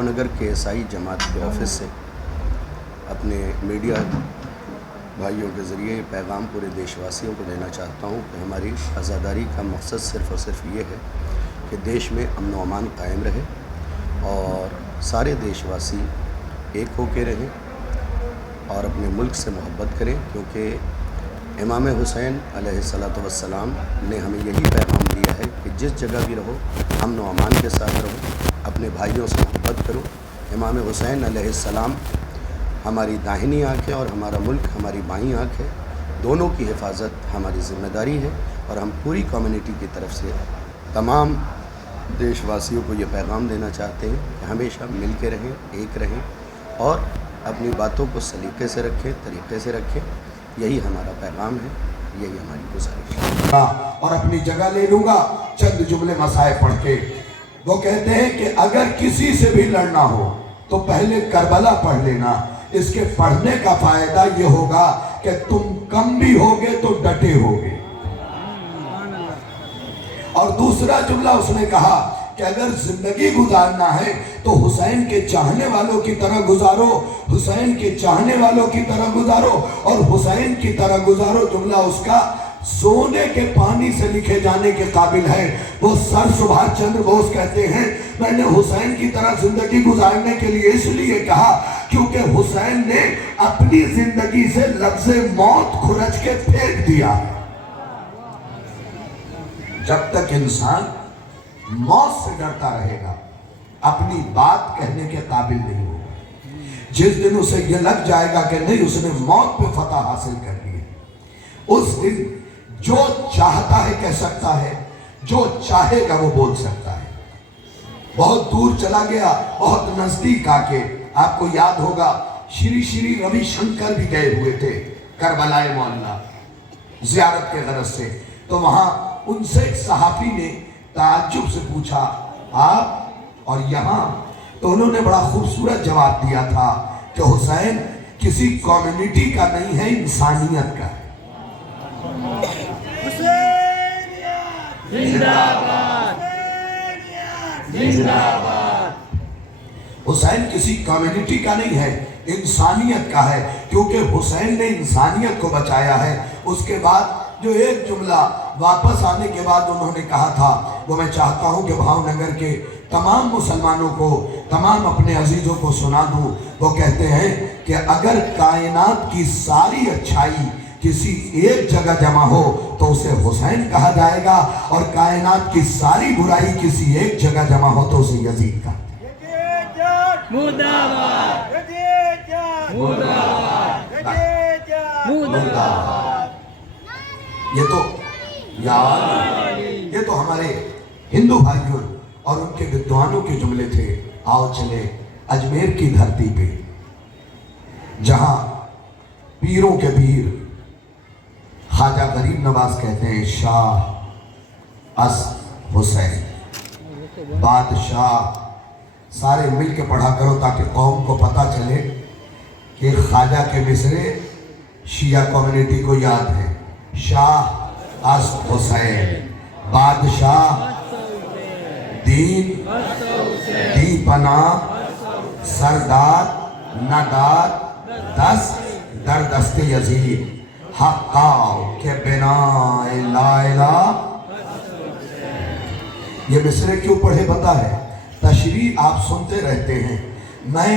Bhavnagar KSI जमात के office से अपने मीडिया भाइयों के ज़रिए ये पैगाम पूरे देशवासियों को देना चाहता हूँ कि हमारी आज़ादारी का मकसद सिर्फ़ और सिर्फ ये है कि देश में अमन व अमान कायम रहे और सारे देशवासी एक होकर रहें और अपने मुल्क से मोहब्बत करें, क्योंकि इमाम हुसैन अलैहिस्सलातु वस्सलाम ने हमें यही पैगाम दिया है कि जिस जगह भी रहो अमन व अमान के साथ रहो, अपने भाइयों से मोहब्बत करो। इमाम हुसैन अलैहिस्सलाम हमारी दाहिनी आँख है और हमारा मुल्क हमारी बाईं आँख है, दोनों की हिफाजत हमारी ज़िम्मेदारी है और हम पूरी कम्युनिटी की तरफ से तमाम देशवासियों को ये पैगाम देना चाहते हैं कि हमेशा मिल के रहें, एक रहें और अपनी बातों को सलीके से रखें, तरीक़े से रखें। यही हमारा पैगाम है, यही हमारी गुजारिश है। और अपनी जगह ले लूँगा चंद जुमले मसाए पढ़ के। वो कहते हैं कि अगर किसी से भी लड़ना हो तो पहले करबला पढ़ लेना, इसके पढ़ने का फायदा ये होगा कि तुम कम भी होगे तो डटे होगे। और दूसरा जुमला उसने कहा कि अगर जिंदगी गुजारना है तो हुसैन के चाहने वालों की तरह गुजारो, हुसैन के चाहने वालों की तरह गुजारो और हुसैन की तरह गुजारो। जुमला उसका सोने के पानी से लिखे जाने के काबिल है। वो सर सुभाष चंद्र बोस कहते हैं, मैंने हुसैन की तरह जिंदगी गुजारने के लिए इसलिए कहा क्योंकि हुसैन ने अपनी जिंदगी से लफ्ज़े मौत खुरच के फेंक दिया। जब तक इंसान मौत से डरता रहेगा अपनी बात कहने के काबिल नहीं होगा। जिस दिन उसे यह लग जाएगा कि नहीं उसने मौत पे फतह हासिल कर ली, उस दिन जो चाहता है कह सकता है, जो चाहेगा वो बोल सकता है। बहुत दूर चला गया, बहुत नजदीक आके आपको याद होगा श्री श्री रविशंकर भी गए हुए थे करबलाए मोहल्ला ज़ियारत के गरज से। तो वहां उनसे एक सहाफी ने ताज्जुब से पूछा, आप और यहाँ? तो उन्होंने बड़ा खूबसूरत जवाब दिया था कि हुसैन किसी कम्युनिटी का नहीं है, इंसानियत का है। हुसैन किसी कम्युनिटी का नहीं है, इंसानियत का है, क्योंकि हुसैन ने इंसानियत को बचाया है। उसके बाद जो एक जुमला वापस आने के बाद उन्होंने कहा था वो मैं चाहता हूं कि भावनगर के तमाम मुसलमानों को, तमाम अपने अजीजों को सुना दूं। वो कहते हैं कि अगर कायनात की सारी अच्छाई किसी एक जगह जमा हो तो उसे हुसैन कहा जाएगा और कायनात की सारी बुराई किसी एक जगह जमा हो तो उसे यजीद कहा। ये तो यार ये तो हमारे हिंदू भाइयों और उनके विद्वानों के जुमले थे। आओ चले अजमेर की धरती पे, जहां पीरों के पीर ख्वाजा गरीब नवाज कहते हैं शाह अस हुसैन बादशाह। सारे मिल के पढ़ा करो ताकि कौम को पता चले कि ख्वाजा के मिसरे शिया कम्युनिटी को याद है। शाह अस हुसैन बादशाह दीन दी पना सरदार नदार दस दर दस्ते यजीद हक्काओ के बिना लाइला। ये मिसरे क्यों पढ़े पता है? तशरीह आप सुनते रहते हैं। मैं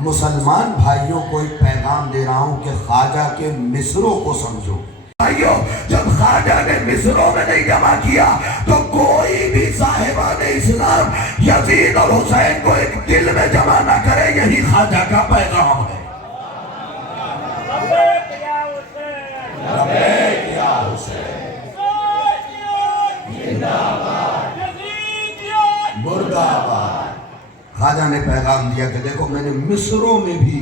मुसलमान भाइयों को एक पैगाम दे रहा हूं कि ख्वाजा के मिसरों को समझो। भाइयों, जब ख्वाजा ने मिसरों में नहीं जमा किया तो कोई भी साहिबान इस्लाम यजीद और हुसैन को एक दिल में जमा ना करे। यही ख्वाजा का पैगाम है। मुर्दाबाद। ख्वाजा ने पैगाम दिया कि देखो मैंने मिस्रों में भी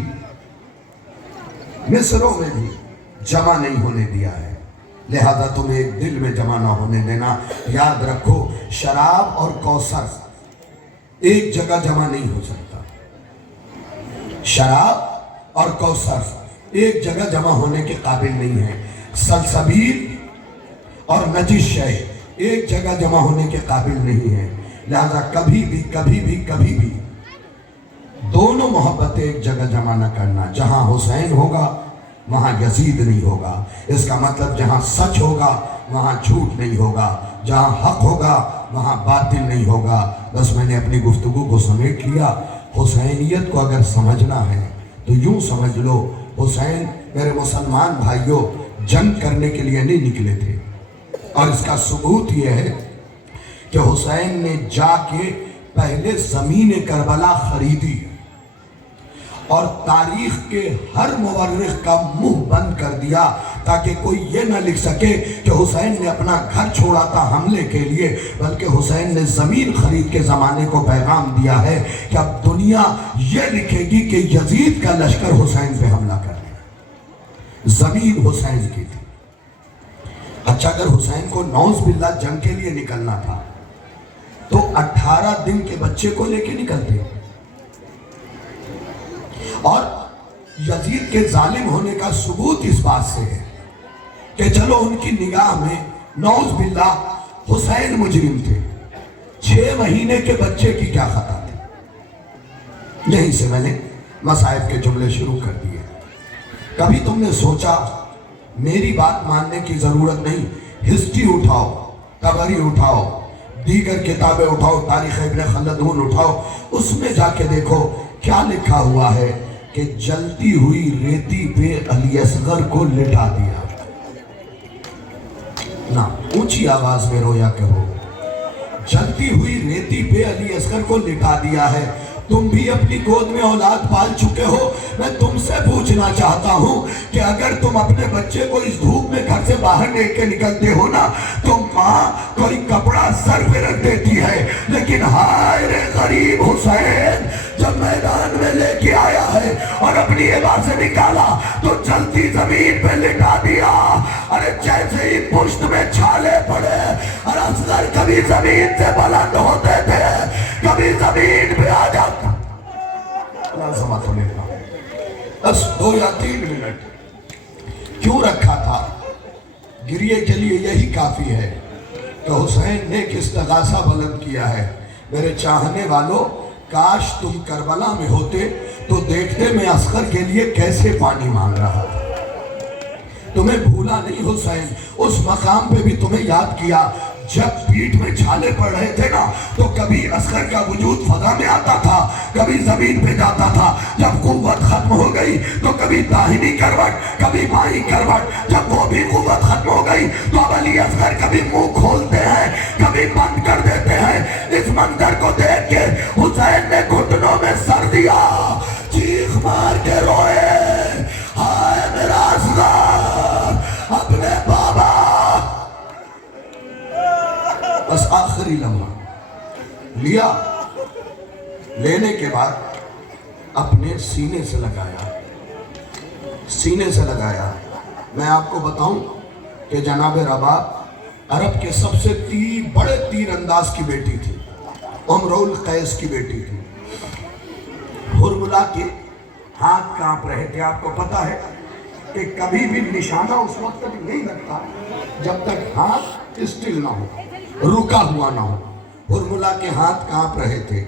जमा नहीं होने दिया है, लिहाजा तुम्हें एक दिल में जमा ना होने देना। याद रखो शराब और कौसर एक जगह जमा नहीं हो सकता। शराब और कौसर एक जगह जमा होने के काबिल नहीं है। सलसबील और नजिश शय एक जगह जमा होने के काबिल नहीं है। लिहाजा कभी भी दोनों मोहब्बतें एक जगह जमा न करना। जहां हुसैन होगा वहां यजीद नहीं होगा। इसका मतलब जहां सच होगा वहां झूठ नहीं होगा, जहां हक होगा वहां बातिल नहीं होगा। बस मैंने अपनी गुफ्तगू को समेट लिया। हुसैनियत को अगर समझना है तो यूं समझ लो, हुसैन मेरे मुसलमान भाइयों जंग करने के लिए नहीं निकले थे। और इसका सबूत यह है कि हुसैन ने जाके पहले ज़मीन करबला खरीदी और तारीख के हर मुवर्रिख का मुंह बंद कर दिया ताकि कोई ये ना लिख सके कि हुसैन ने अपना घर छोड़ा था हमले के लिए, बल्कि हुसैन ने ज़मीन खरीद के ज़माने को पैगाम दिया है कि अब दुनिया ये लिखेगी कि यजीद का लश्कर हुसैन पे हमला कर दिया। ज़मीन हुसैन की थी। अच्छा, अगर हुसैन को नौज़ बिल्लाह जंग के लिए निकलना था तो 18 दिन के बच्चे को लेके निकलते। और यजीद के जालिम होने का सबूत इस बात से है कि चलो उनकी निगाह में नौज़ बिल्लाह हुसैन मुजरिम थे, 6 महीने के बच्चे की क्या खता थी। यहीं से मैंने मसाइब के जुमले शुरू कर दिए। कभी तुमने सोचा, मेरी बात मानने की जरूरत नहीं, हिस्ट्री उठाओ, तबरी उठाओ, दीगर किताबें उठाओ, तारीख इब्न खलदून उठाओ, उसमें जाके देखो क्या लिखा हुआ है कि जलती हुई रेती पे अली असगर को लिटा दिया। ना ऊंची आवाज में रोया करो, जलती हुई रेती पे अली असगर को लिटा दिया है। तुम भी अपनी गोद में औलाद पाल चुके हो। मैं तुमसे पूछना चाहता हूं कि अगर तुम अपने बच्चे को इस धूप में घर से बाहर लेके निकलते हो ना, तो माँ कोई कपड़ा सर पे रख देती है, लेकिन हाय रे गरीब हुसैन जब मैदान में लेके आया है और अपनी एबा से निकाला तो जलती जमीन पे लिटा दिया। अरे जैसे ही पुष्ट में छाले पड़े और असगर कभी जमीन से बुलंद होते थे, कभी जमीन पे आ जाता। बस 2 या 3 मिनट क्यों रखा था? गिरिए के लिए यही काफी है तो हुसैन ने किस तगासा बुलंद किया है। मेरे चाहने वालों, काश तुम करबला में होते तो देखते मैं असगर के लिए कैसे पानी मांग रहा था। तुम्हें भूला नहीं हुसैन, उस मकाम पे भी तुम्हें याद किया। जब पीठ में छाले पड़ रहे थे ना, तो कभी असगर का वजूद फजा में आता था, कभी जमीन पे जाता था। जब कुव्वत खत्म हो गई तो कभी दाहिनी करवट, कभी बाईं करवट। जब वो भी कुव्वत खत्म हो गई तो अब अली असगर कभी मुंह खोलते हैं, कभी बंद कर देते हैं। इस मंजर को देख के हुसैन ने घुटनों में सर दिया, चीख मार के रोए, हाय मेरा असगर, अपने बाबा। बस आखिरी लम्हा लिया, लेने के बाद अपने सीने से लगाया, सीने से लगाया। मैं आपको बताऊं कि जनाब रबाब अरब के सबसे बड़े तीर अंदाज की बेटी थी, उमरुल कैस की बेटी थी। हुरमुला के हाथ कांप रहे थे। आपको पता है कि कभी भी निशाना उस वक्त तक नहीं लगता जब तक हाथ स्टिल ना हो, रुका हुआ ना हो। हुरमुला के हाथ कांप रहे थे,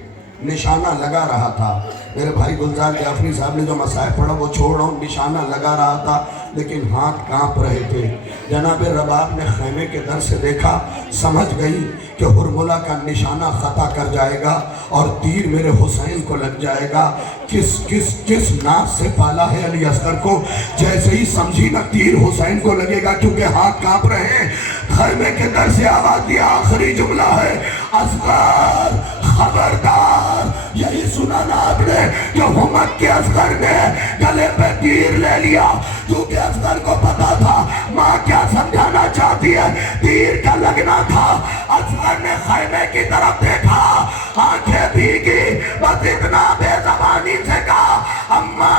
निशाना लगा रहा था। मेरे भाई गुलजार जाफरी साहब ने जो मसाइब पढ़ा वो छोड़ रहा हूँ, निशाना लगा रहा था लेकिन हाथ कांप रहे थे। जनाब रबाब ने खैमे के दर से देखा, समझ गई कि हुरमुला का निशाना खता कर जाएगा और तीर मेरे हुसैन को लग जाएगा। किस किस किस नाक से पाला है अली असगर को, जैसे ही समझी ना तीर हुसैन को लगेगा क्योंकि हाथ कांप रहे हैं। खैमे के दर से आवाज दिया, आखिरी जुमला है, असगर खबरदार। यही सुना ना आपने कि हुमक के असगर ने गले पे तीर ले लिया, क्योंकि असगर को पता था माँ क्या समझाना चाहती है, तीर का लगना था। असगर ने खैमे की तरफ देखा, आंखें भीगी, बस इतना बेज़बानी से कहा, अम्मा